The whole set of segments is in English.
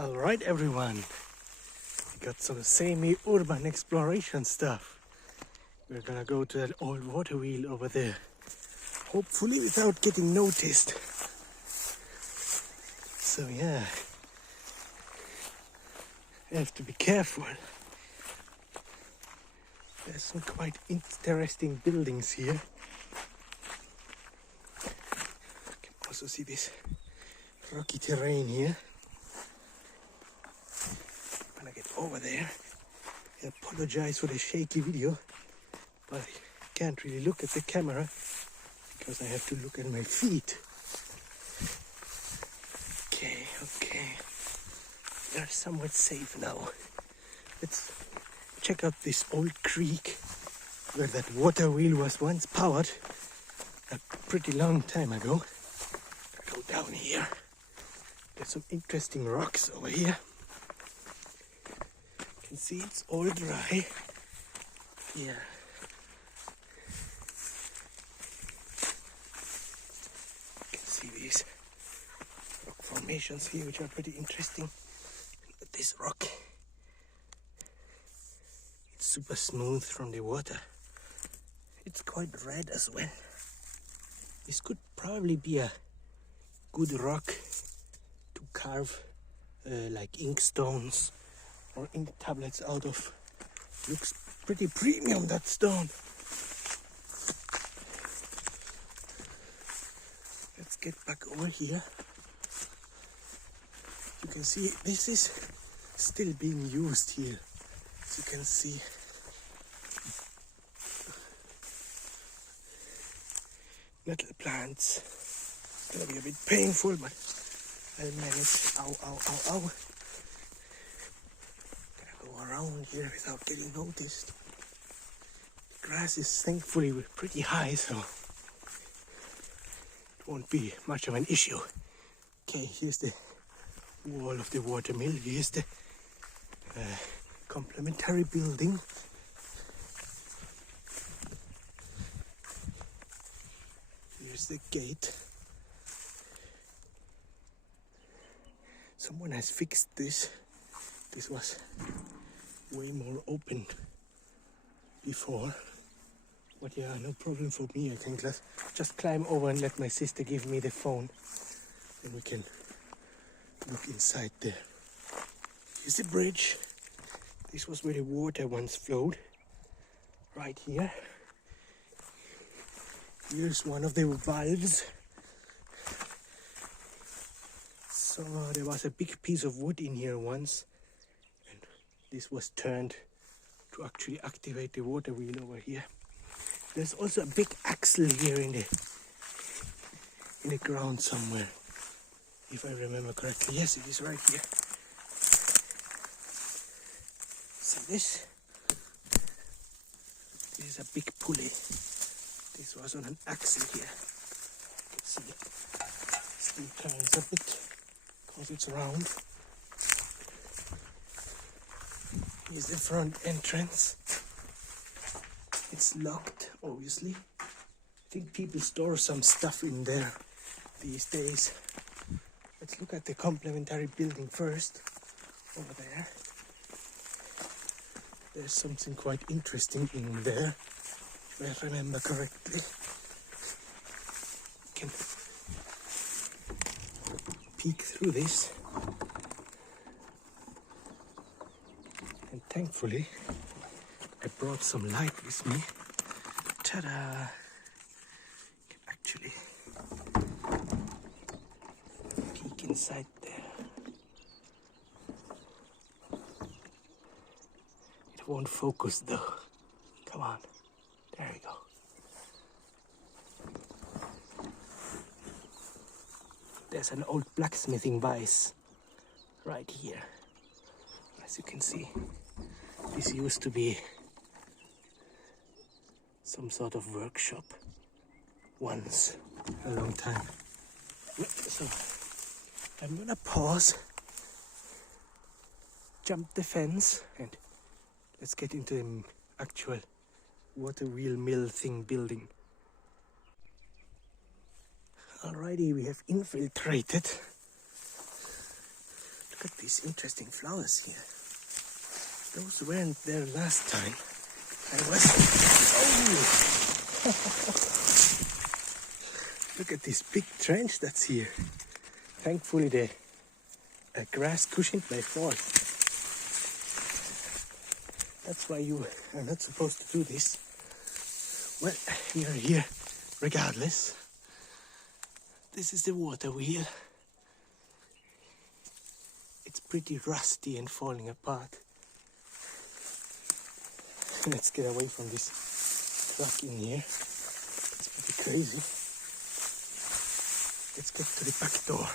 Alright everyone, we got some semi-urban exploration stuff. We're gonna go to that old water wheel over there, hopefully without getting noticed. So yeah, I have to be careful. There's some quite interesting buildings here. You can also see this rocky terrain here. When I get over there, I apologize for the shaky video, but I can't really look at the camera because I have to look at my feet. Okay, we are somewhat safe now. Let's check out this old creek where that water wheel was once powered a pretty long time ago. Go down here. There's some interesting rocks over here. You can see it's all dry. Yeah. You can see these rock formations here, which are pretty interesting. This rock, it's super smooth from the water. It's quite red as well. This could probably be a good rock to carve like ink stones or ink tablets out of. Looks pretty premium, that stone. Let's get back over here. You can see this is still being used here. As you can see, little plants. It's gonna be a bit painful, but I'll manage. Ow, ow, ow, ow. Gotta go around here without getting noticed. The grass is thankfully pretty high, so it won't be much of an issue. Okay, here's the wall of the water mill. Here's the complementary building. Here's the gate. Someone has fixed this. This was way more open before. But yeah, no problem for me. I can just climb over and let my sister give me the phone. And we can look inside there. Here's the bridge. This was where the water once flowed. Right here. Here's one of the valves. So there was a big piece of wood in here once, and this was turned to actually activate the water wheel over here. There's also a big axle here in the ground somewhere, if I remember correctly. Yes, it is right here. See this? This is a big pulley. This was on an axle here. You can see it still turns a bit because it's round. Here's the front entrance. It's locked, obviously. I think people store some stuff in there these days. Let's look at the complementary building first. Over there. There's something quite interesting in there, if I remember correctly. You can peek through this. And thankfully, I brought some light with me. Ta-da! You can actually peek inside there. It won't focus though. Come on. There we go. There's an old blacksmithing vise right here. As you can see, this used to be some sort of workshop once, a long time. So I'm gonna pause, jump the fence, and let's get into the actual water wheel mill thing building. Alrighty, we have infiltrated Look at these interesting flowers here. Those weren't there last time. Oh! Look at this big trench that's here. Thankfully the grass cushioned my fall. That's why you are not supposed to do this. Well, we are here regardless. This is the water wheel. It's pretty rusty and falling apart. Let's get away from this truck in here. It's pretty crazy. Let's get to the back door.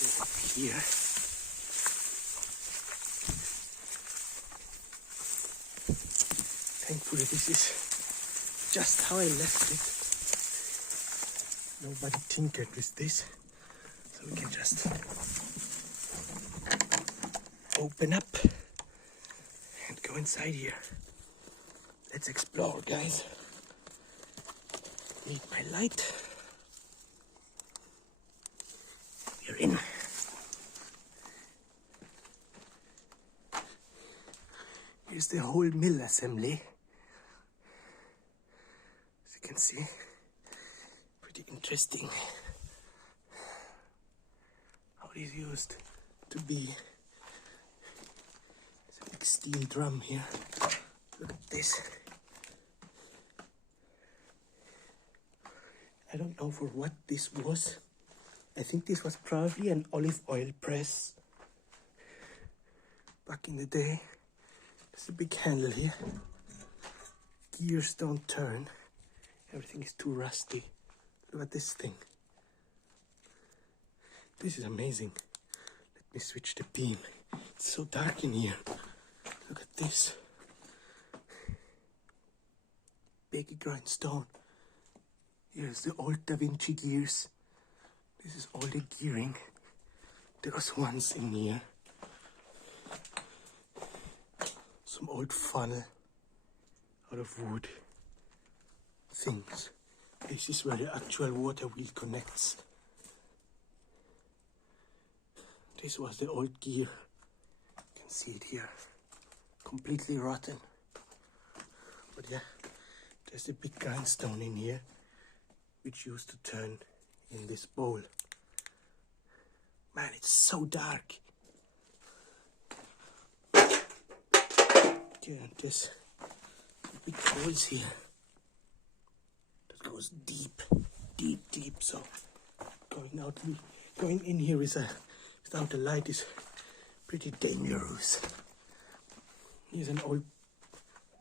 Go up here. Thankfully this is just how I left it. Nobody tinkered with this, so we can just open up and go inside here. Let's explore, guys. Need my light. We're in. Here's the whole mill assembly. As you can see, pretty interesting how it is used to be. There's a big steel drum here. Look at this. I don't know for what this was. I think this was probably an olive oil press back in the day. There's a big handle here. Gears don't turn. Everything is too rusty. Look at this thing. This is amazing. Let me switch the beam. It's so dark in here. Look at this. Big grindstone. Here's the old Da Vinci gears. This is all the gearing. There was ones in here. Some old funnel out of wood. Things. This is where the actual water wheel connects. This was the old gear. You can see it here. Completely rotten. But yeah, there's a big grindstone in here, which used to turn in this bowl. Man, it's so dark. Yeah, there's big holes here. That goes deep, deep, deep. So going in here without a light is pretty dangerous. Here's an old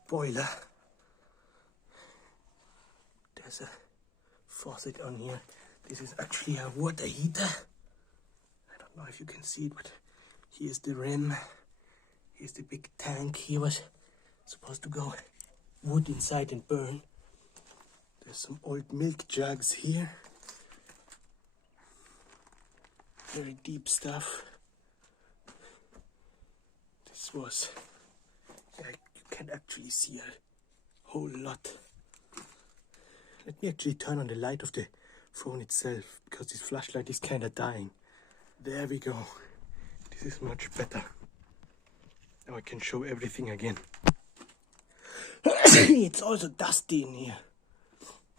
boiler. There's a faucet on here. This is actually a water heater. I don't know if you can see it, but here's the rim. Here's the big tank. Here was supposed to go wood inside and burn. There's some old milk jugs here. Very deep stuff. This was... you can actually see a whole lot. Let me actually turn on the light of the phone itself, because this flashlight is kind of dying. There we go. This is much better. Now I can show everything again. It's also dusty in here.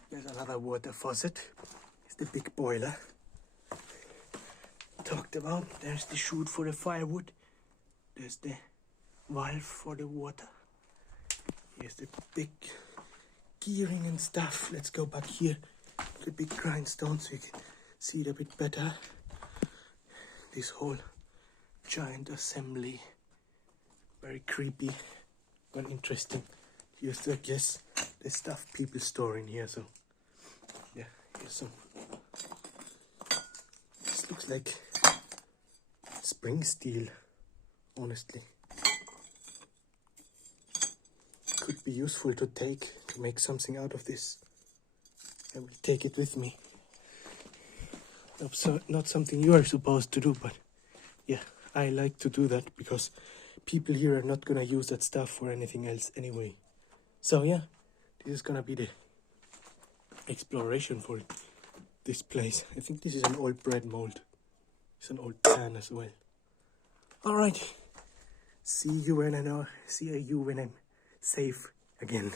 There's another water faucet. It's the big boiler talked about. There's the chute for the firewood. There's the valve for the water. Here's the big gearing and stuff. Let's go back here. The big grindstone so you can see it a bit better. This whole giant assembly. Very creepy, but interesting. Here's, I guess, the stuff people store in here. So, yeah, here's some. This looks like spring steel, honestly. Could be useful to make something out of this. I will take it with me. Not something you are supposed to do, but yeah, I like to do that because people here are not gonna use that stuff for anything else anyway. So yeah, this is gonna be the exploration for this place. I think this is an old bread mold. It's an old pan as well. Alright. See you when I'm safe again.